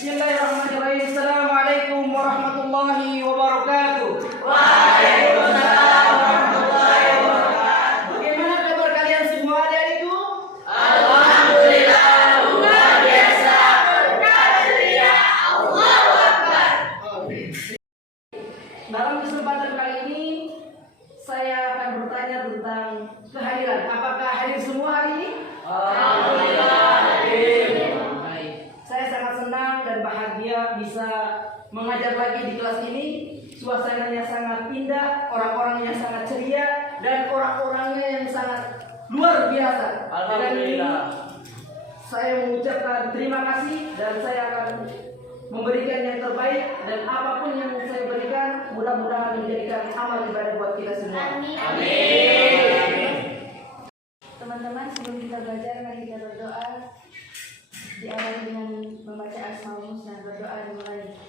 Bismillahirrahmanirrahim. Assalamualaikum warahmatullahi wabarakatuh. Waalaikumsalam warahmatullahi wabarakatuh. Bagaimana kabar kalian semua adik-adikku? Alhamdulillah luar biasa. Berkah Allahu Akbar. Dalam kesempatan kali ini saya akan bertanya tentang kehadiran. Apakah hadir semua hari ini? Alhamdulillah hadir. Baik. Saya sangat senang dan bahagia bisa mengajar lagi di kelas ini. Suasananya sangat indah, orang-orangnya sangat ceria, dan orang-orangnya yang sangat luar biasa. Alhamdulillah. Saya mengucapkan terima kasih dan saya akan memberikan yang terbaik, dan apapun yang saya berikan mudah-mudahan menjadikan amal ibadah buat kita semua. Amin. Teman-teman, sebelum kita belajar, mari kita berdoa. Diawali dengan membaca Asmaul Husna. Berdoa dimulai.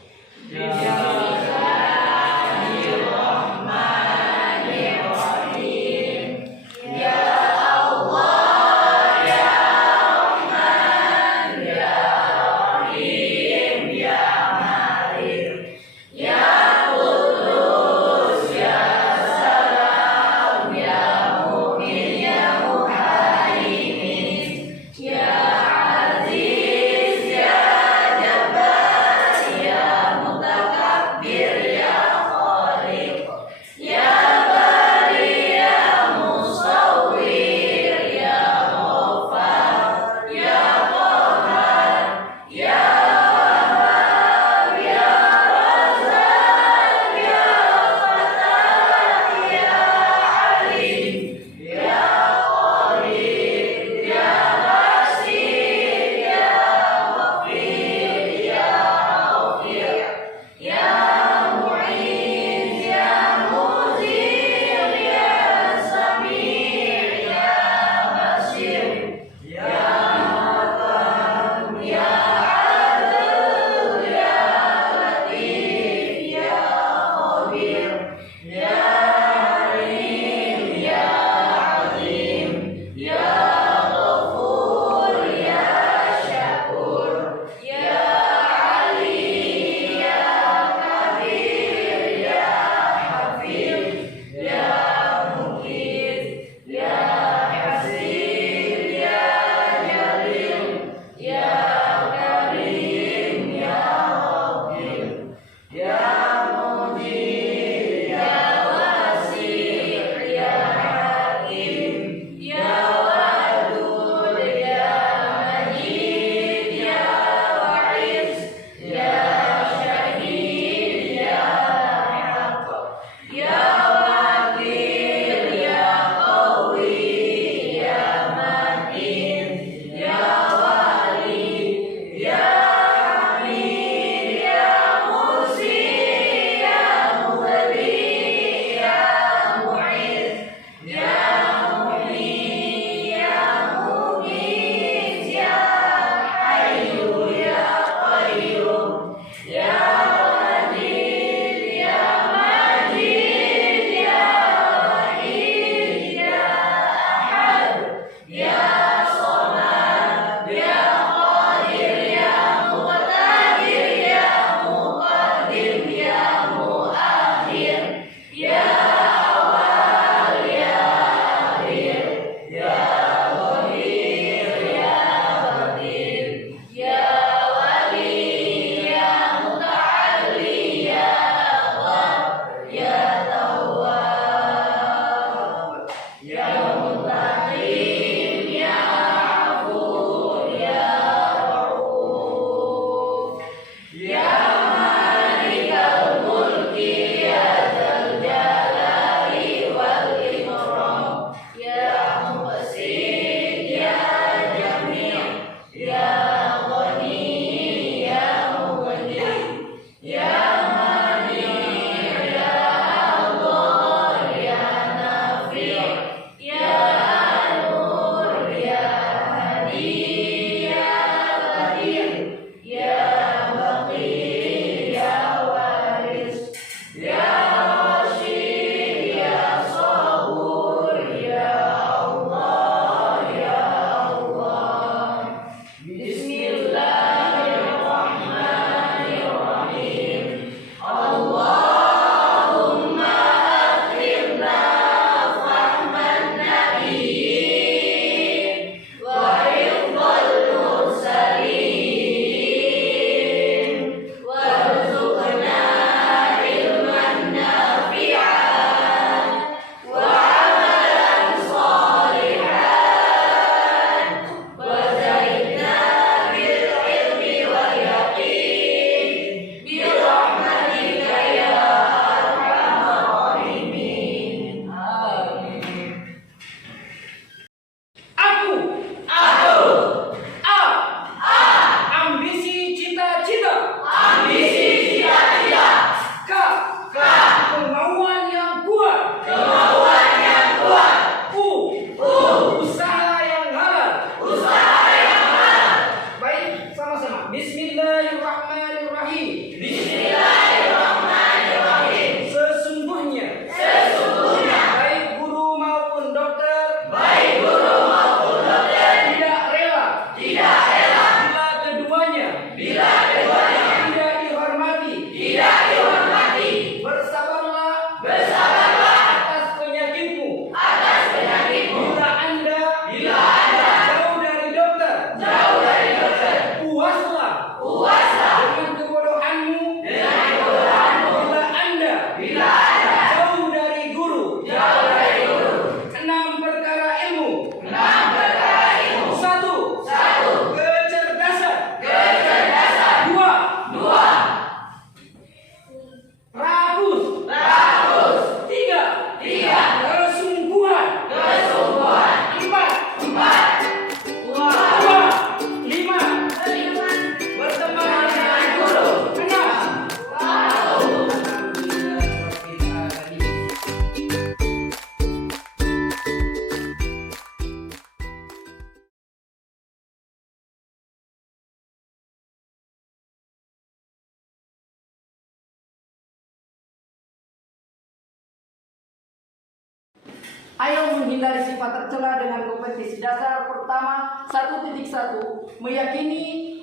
Ayo menghindari sifat tercela dengan kompetisi. Dasar pertama 1.1 meyakini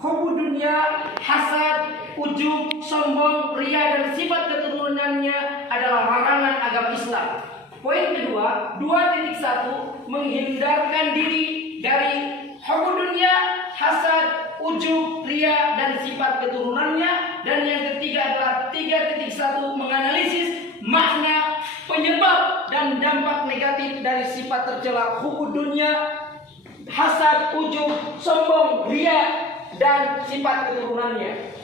hubbu dunia, hasad, ujub, sombong, ria dan sifat keturunannya adalah larangan agama Islam. Poin kedua 2.1 menghindarkan diri dari hubbu dunia, hasad, ujub, ria dan sifat keturunannya. Dan yang ketiga adalah 3.1 menganalisis makna, penyebab dan dampak negatif dari sifat tercela hubbu dunia, hasad, ujub, sombong, ria dan sifat keturunannya.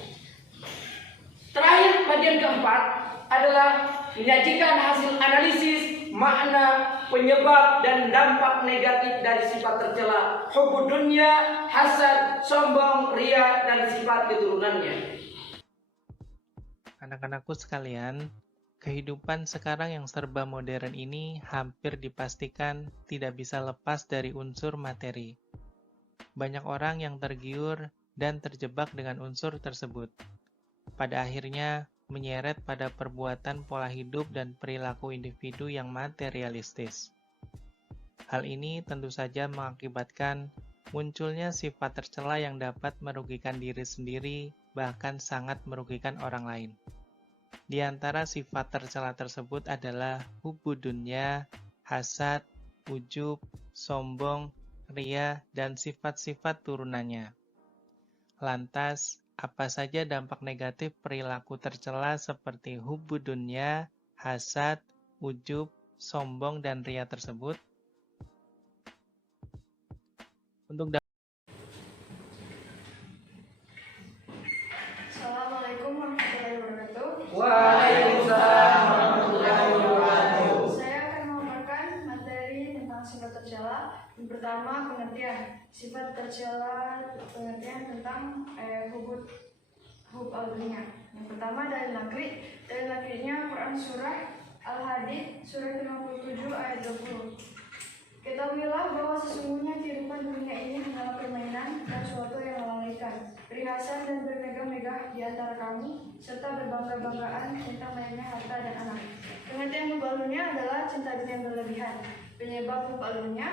Terakhir, bagian keempat adalah menyajikan hasil analisis makna, penyebab dan dampak negatif dari sifat tercela hubbu dunia, hasad, sombong, ria dan sifat keturunannya. Anak-anakku sekalian, kehidupan sekarang yang serba modern ini hampir dipastikan tidak bisa lepas dari unsur materi. Banyak orang yang tergiur dan terjebak dengan unsur tersebut. Pada akhirnya, menyeret pada perbuatan pola hidup dan perilaku individu yang materialistis. Hal ini tentu saja mengakibatkan munculnya sifat tercela yang dapat merugikan diri sendiri, bahkan sangat merugikan orang lain. Di antara sifat tercela tersebut adalah hubbu dunya, hasad, ujub, sombong, ria, dan sifat-sifat turunannya. Lantas, apa saja dampak negatif perilaku tercela seperti hubbu dunya, hasad, ujub, sombong, dan ria tersebut? Untuk Assalamualaikum warahmatullahi wabarakatuh. Waalaikumsalam warahmatullahi wabarakatuh. Saya akan memaparkan materi tentang sifat tercela. Yang pertama, pengertian sifat tercela, pengertian tentang hub al-dunya. Yang pertama dari naklinya Quran surah Al-Hadid surah 57 ayat 20. Ketahuilah bahwa sesungguhnya kehidupan dunia ini hanyalah permainan dan suatu yang melalaikan, perhiasan dan bermegah-megah di antara kamu, serta berbangga-banggaan tentang banyaknya harta dan anak. Pengertian hub al-dunya adalah cinta dunia yang berlebihan. Penyebab hub al-dunya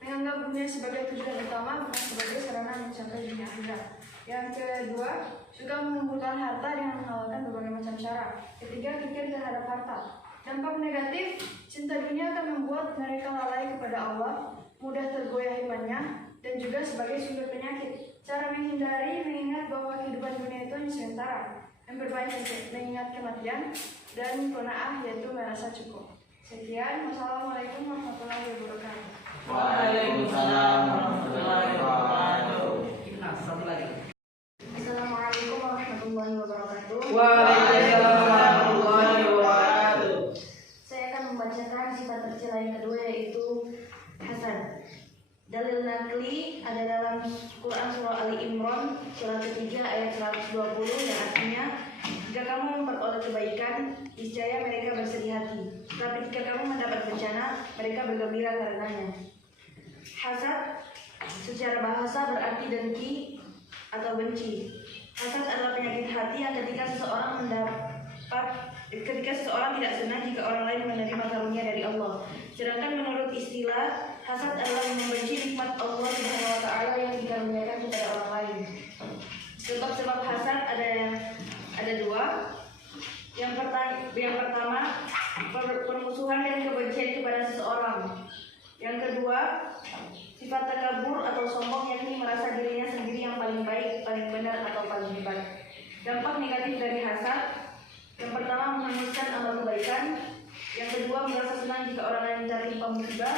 menganggap dunia sebagai tujuan utama, bukan sebagai sarana mencapai dunia akhirat. Yang kedua, suka mengumpulkan harta dengan menghalalkan berbagai macam cara. Ketiga, pikir terhadap harta. Dampak negatif, cinta dunia akan membuat mereka lalai kepada Allah, mudah tergoyah imannya, dan juga sebagai sumber penyakit. Cara menghindari, mengingat bahwa kehidupan dunia itu hanya sementara. Yang berbaik mengingat kematian, dan qanaah yaitu merasa cukup. Sekian, wassalamualaikum warahmatullahi wabarakatuh. Waalaikumsalam warahmatullahi wabarakatuh. Satu lagi. Assalamualaikum warahmatullahi wabarakatuh. Waalaikumsalam warahmatullahi wabarakatuh. Saya akan membacakan sifat tercela yang kedua, yaitu hasad. Dalil nakli ada dalam Quran surah Ali Imran surah ketiga ayat 120 yang artinya, jika kamu memperoleh kebaikan, niscaya mereka bersedih hati. Tapi jika kamu mendapat bencana, mereka bergembira karenanya. Hasad secara bahasa berarti dengki atau benci. Hasad adalah penyakit hati yang ketika seseorang tidak senang jika orang lain menerima karunia dari Allah. Sedangkan menurut istilah, hasad adalah membenci nikmat Allah Subhanahu wa taala yang dikaruniakan kepada orang lain. Sebab-sebab hasad ada dua. Yang pertama, permusuhan dan kebencian kepada seseorang. Yang kedua, sifat takabur atau sombong, yakni merasa dirinya sendiri yang paling baik, paling benar atau paling hebat. Dampak negatif dari hasad, yang pertama menghanguskan amal kebaikan, yang kedua merasa senang jika orang lain mencari musibah,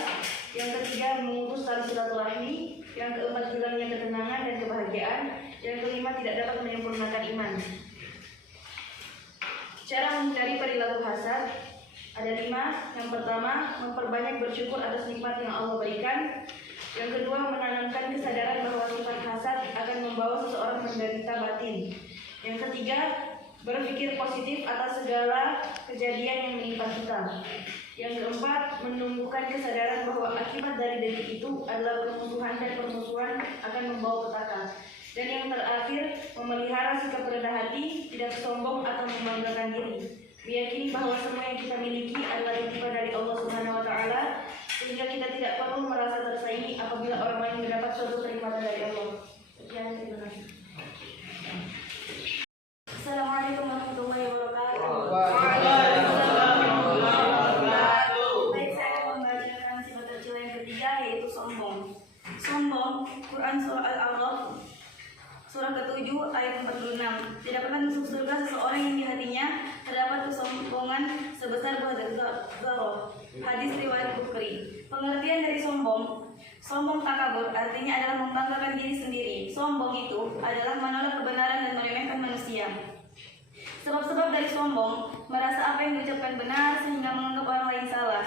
yang ketiga memutus tali silaturahmi, yang keempat hilangnya ketenangan dan kebahagiaan, yang kelima tidak dapat menyempurnakan iman. Cara menghindari perilaku hasad ada 5. Yang pertama, memperbanyak bersyukur atas nikmat yang Allah berikan. Yang kedua, menanamkan kesadaran bahwa sifat hasad akan membawa seseorang menderita batin. Yang ketiga, berpikir positif atas segala kejadian yang menimpa kita. Yang keempat, menumbuhkan kesadaran bahwa akibat dari diri itu adalah permusuhan dan permusuhan akan membawa petaka. Dan yang terakhir, memelihara sikap rendah hati, tidak sombong atau membanggakan diri. Meyakini bahwa semua yang kita miliki adalah titipan dari Allah sehingga kita tidak perlu merasa tersaingi apabila orang lain mendapat suatu kenikmatan dari Allah. Sekian, terima kasih. Assalamualaikum warahmatullahi wabarakatuh. Baik, saya akan membacakan sifat tercela yang ketiga, yaitu sombong. Sombong, Quran Surah Al-A'raf Surah ke-7 ayat 46. Tidak pernah masuk surga seseorang yang di hatinya terdapat kesombongan sebesar buah zarah. Hadis riwayat Bukhari. Pengertian dari sombong. Sombong takabur artinya adalah membanggakan diri sendiri. Sombong itu adalah menolak kebenaran dan meremehkan manusia. Sebab-sebab dari sombong, merasa apa yang diucapkan benar sehingga menganggap orang lain salah.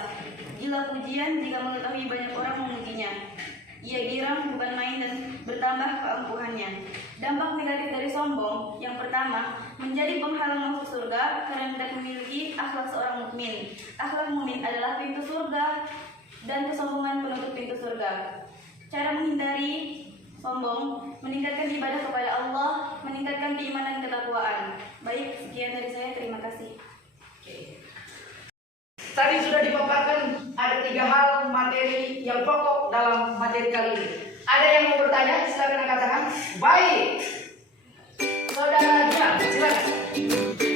Gila pujian jika mengetahui banyak orang memujinya. Ia girang bukan main dan bertambah keampuhannya. Dampak negatif dari sombong, yang pertama, menjadi penghalang masuk surga karena tidak memiliki akhlak seorang mukmin. Akhlak mukmin adalah pintu surga dan kesombongan penutup pintu surga. Cara menghindari sombong, meningkatkan ibadah kepada Allah, meningkatkan keimanan dan ketakwaan. Baik, sekian dari saya. Terima kasih. Tadi sudah dipaparkan ada 3 hal materi yang pokok dalam materi kali ini. Ada yang mau bertanya? Silakan angkat tangan. Baik, saudara Jian, silakan.